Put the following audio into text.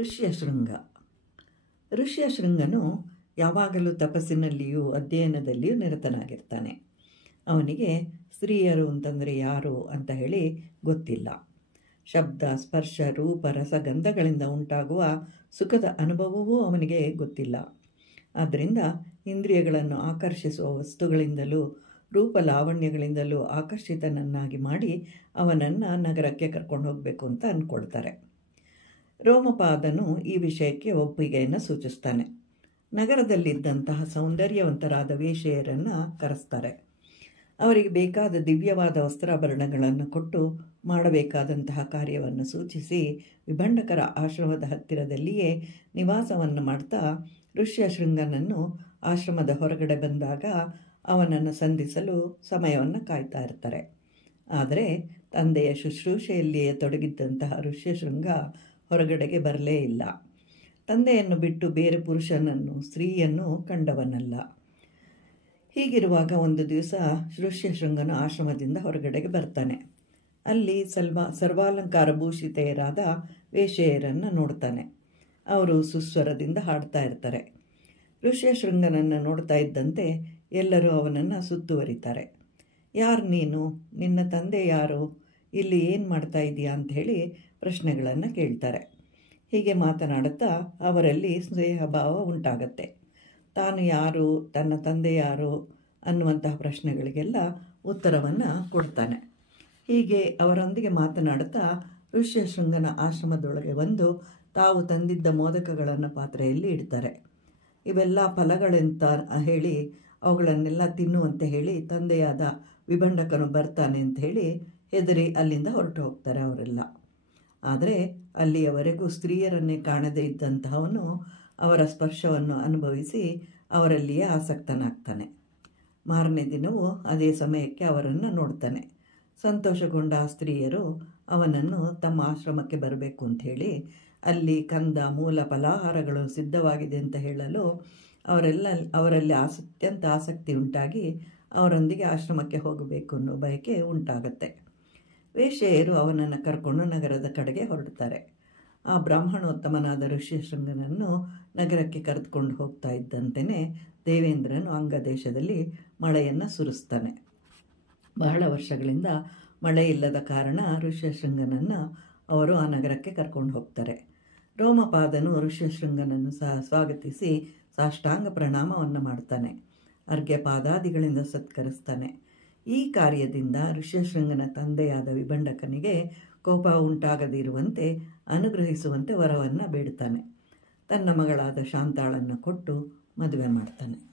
ಋಷ್ಯಶೃಂಗ. ಋಷ್ಯಶೃಂಗನು ಯಾವಾಗಲೂ ತಪಸ್ಸಿನಲ್ಲಿಯೂ ಅಧ್ಯಯನದಲ್ಲಿಯೂ ನಿರತನಾಗಿರ್ತಾನೆ. ಅವನಿಗೆ ಸ್ತ್ರೀಯರು ಅಂತಂದರೆ ಯಾರು ಅಂತ ಹೇಳಿ ಗೊತ್ತಿಲ್ಲ. ಶಬ್ದ, ಸ್ಪರ್ಶ, ರೂಪ, ರಸ, ಗಂಧಗಳಿಂದ ಉಂಟಾಗುವ ಸುಖದ ಅನುಭವವೂ ಅವನಿಗೆ ಗೊತ್ತಿಲ್ಲ. ಆದ್ದರಿಂದ ಇಂದ್ರಿಯಗಳನ್ನು ಆಕರ್ಷಿಸುವ ವಸ್ತುಗಳಿಂದಲೂ ರೂಪ ಲಾವಣ್ಯಗಳಿಂದಲೂ ಆಕರ್ಷಿತನನ್ನಾಗಿ ಮಾಡಿ ಅವನನ್ನು ನಗರಕ್ಕೆ ಕರ್ಕೊಂಡು ಹೋಗಬೇಕು ಅಂತ ಅಂದ್ಕೊಳ್ತಾರೆ. ರೋಮಪಾದನು ಈ ವಿಷಯಕ್ಕೆ ಒಪ್ಪಿಗೆಯನ್ನು ಸೂಚಿಸ್ತಾನೆ. ನಗರದಲ್ಲಿದ್ದಂತಹ ಸೌಂದರ್ಯವಂತರಾದ ವೇಶ್ಯೆಯರನ್ನು ಕರೆಸ್ತಾರೆ. ಅವರಿಗೆ ಬೇಕಾದ ದಿವ್ಯವಾದ ವಸ್ತ್ರಾಭರಣಗಳನ್ನು ಕೊಟ್ಟು ಮಾಡಬೇಕಾದಂತಹ ಕಾರ್ಯವನ್ನು ಸೂಚಿಸಿ ವಿಭಂಡಕರ ಆಶ್ರಮದ ಹತ್ತಿರದಲ್ಲಿಯೇ ನಿವಾಸವನ್ನು ಮಾಡ್ತಾ ಋಷ್ಯಶೃಂಗನನ್ನು ಆಶ್ರಮದ ಹೊರಗಡೆ ಬಂದಾಗ ಅವನನ್ನು ಸಂಧಿಸಲು ಸಮಯವನ್ನು ಕಾಯ್ತಾ ಇರ್ತಾರೆ. ಆದರೆ ತಂದೆಯ ಶುಶ್ರೂಷೆಯಲ್ಲಿಯೇ ತೊಡಗಿದ್ದಂತಹ ಋಷ್ಯಶೃಂಗ ಹೊರಗಡೆಗೆ ಬರಲೇ ಇಲ್ಲ. ತಂದೆಯನ್ನು ಬಿಟ್ಟು ಬೇರೆ ಪುರುಷನನ್ನು, ಸ್ತ್ರೀಯನ್ನು ಕಂಡವನಲ್ಲ. ಹೀಗಿರುವಾಗ ಒಂದು ದಿವಸ ಋಷ್ಯಶೃಂಗನು ಆಶ್ರಮದಿಂದ ಹೊರಗಡೆಗೆ ಬರ್ತಾನೆ. ಅಲ್ಲಿ ಸರ್ವಾಲಂಕಾರ ಭೂಷಿತೆಯರಾದ ವೇಶ್ಯೆಯರನ್ನು ನೋಡ್ತಾನೆ. ಅವರು ಸುಸ್ವರದಿಂದ ಹಾಡ್ತಾ ಇರ್ತಾರೆ. ಋಷ್ಯಶೃಂಗನನ್ನು ನೋಡ್ತಾ ಇದ್ದಂತೆ ಎಲ್ಲರೂ ಅವನನ್ನು ಸುತ್ತುವರಿತಾರೆ. ಯಾರು ನೀನು? ನಿನ್ನ ತಂದೆ ಯಾರು? ಇಲ್ಲಿ ಏನು ಮಾಡ್ತಾ ಇದೆಯಾ ಅಂಥೇಳಿ ಪ್ರಶ್ನೆಗಳನ್ನು ಕೇಳ್ತಾರೆ. ಹೀಗೆ ಮಾತನಾಡುತ್ತಾ ಅವರಲ್ಲಿ ಸ್ನೇಹಭಾವ ಉಂಟಾಗತ್ತೆ. ತಾನು ಯಾರು, ತನ್ನ ತಂದೆ ಯಾರು ಅನ್ನುವಂತಹ ಪ್ರಶ್ನೆಗಳಿಗೆಲ್ಲ ಉತ್ತರವನ್ನು ಕೊಡ್ತಾನೆ. ಹೀಗೆ ಅವರೊಂದಿಗೆ ಮಾತನಾಡುತ್ತಾ ಋಷ್ಯಶೃಂಗನ ಆಶ್ರಮದೊಳಗೆ ಬಂದು ತಾವು ತಂದಿದ್ದ ಮೋದಕಗಳನ್ನು ಪಾತ್ರೆಯಲ್ಲಿ ಇಡ್ತಾರೆ. ಇವೆಲ್ಲ ಫಲಗಳೆಂತ ಹೇಳಿ ಅವುಗಳನ್ನೆಲ್ಲ ತಿನ್ನುವಂತೆ ಹೇಳಿ ತಂದೆಯಾದ ವಿಭಂಡಕನು ಬರ್ತಾನೆ ಅಂತ ಹೇಳಿ ಹೆದರಿ ಅಲ್ಲಿಂದ ಹೊರಟು ಹೋಗ್ತಾರೆ ಅವರೆಲ್ಲ. ಆದರೆ ಅಲ್ಲಿಯವರೆಗೂ ಸ್ತ್ರೀಯರನ್ನೇ ಕಾಣದೇ ಇದ್ದಂತಹವನು ಅವರ ಸ್ಪರ್ಶವನ್ನು ಅನುಭವಿಸಿ ಅವರಲ್ಲಿಯೇ ಆಸಕ್ತನಾಗ್ತಾನೆ. ಮಾರನೇ ದಿನವೂ ಅದೇ ಸಮಯಕ್ಕೆ ಅವರನ್ನು ನೋಡ್ತಾನೆ. ಸಂತೋಷಗೊಂಡ ಆ ಸ್ತ್ರೀಯರು ಅವನನ್ನು ತಮ್ಮ ಆಶ್ರಮಕ್ಕೆ ಬರಬೇಕು ಅಂಥೇಳಿ ಅಲ್ಲಿ ಕಂದ ಮೂಲ ಫಲಾಹಾರಗಳು ಸಿದ್ಧವಾಗಿದೆ ಅಂತ ಹೇಳಲು ಅವರಲ್ಲಿ ಅತ್ಯಂತ ಆಸಕ್ತಿ ಉಂಟಾಗಿ ಅವರೊಂದಿಗೆ ಆಶ್ರಮಕ್ಕೆ ಹೋಗಬೇಕು ಅನ್ನೋ ಬಯಕೆ ಉಂಟಾಗತ್ತೆ. ವೇಶ್ಯೆಯರು ಅವನನ್ನು ಕರ್ಕೊಂಡು ನಗರದ ಕಡೆಗೆ ಹೊರಡ್ತಾರೆ. ಆ ಬ್ರಾಹ್ಮಣೋತ್ತಮನಾದ ಋಷ್ಯಶೃಂಗನನ್ನು ನಗರಕ್ಕೆ ಕರೆದುಕೊಂಡು ಹೋಗ್ತಾ ಇದ್ದಂತೆಯೇ ದೇವೇಂದ್ರನು ಅಂಗದೇಶದಲ್ಲಿ ಮಳೆಯನ್ನು ಸುರಿಸ್ತಾನೆ. ಬಹಳ ವರ್ಷಗಳಿಂದ ಮಳೆ ಇಲ್ಲದ ಕಾರಣ ಋಷ್ಯಶೃಂಗನನ್ನು ಅವರು ಆ ನಗರಕ್ಕೆ ಕರ್ಕೊಂಡು ಹೋಗ್ತಾರೆ. ರೋಮಪಾದನು ಋಷ್ಯಶೃಂಗನನ್ನು ಸ್ವಾಗತಿಸಿ ಸಾಷ್ಟಾಂಗ ಪ್ರಣಾಮವನ್ನು ಮಾಡ್ತಾನೆ. ಅರ್ಘ್ಯ ಪಾದಾದಿಗಳಿಂದ ಸತ್ಕರಿಸ್ತಾನೆ. ಈ ಕಾರ್ಯದಿಂದ ಋಷ್ಯಶೃಂಗನ ತಂದೆಯಾದ ವಿಭಂಡಕನಿಗೆ ಕೋಪ ಉಂಟಾಗದಿರುವಂತೆ ಅನುಗ್ರಹಿಸುವಂತೆ ವರವನ್ನು ಬೇಡ್ತಾನೆ. ತನ್ನ ಮಗಳಾದ ಶಾಂತಾಳನ್ನು ಕೊಟ್ಟು ಮದುವೆ ಮಾಡ್ತಾನೆ.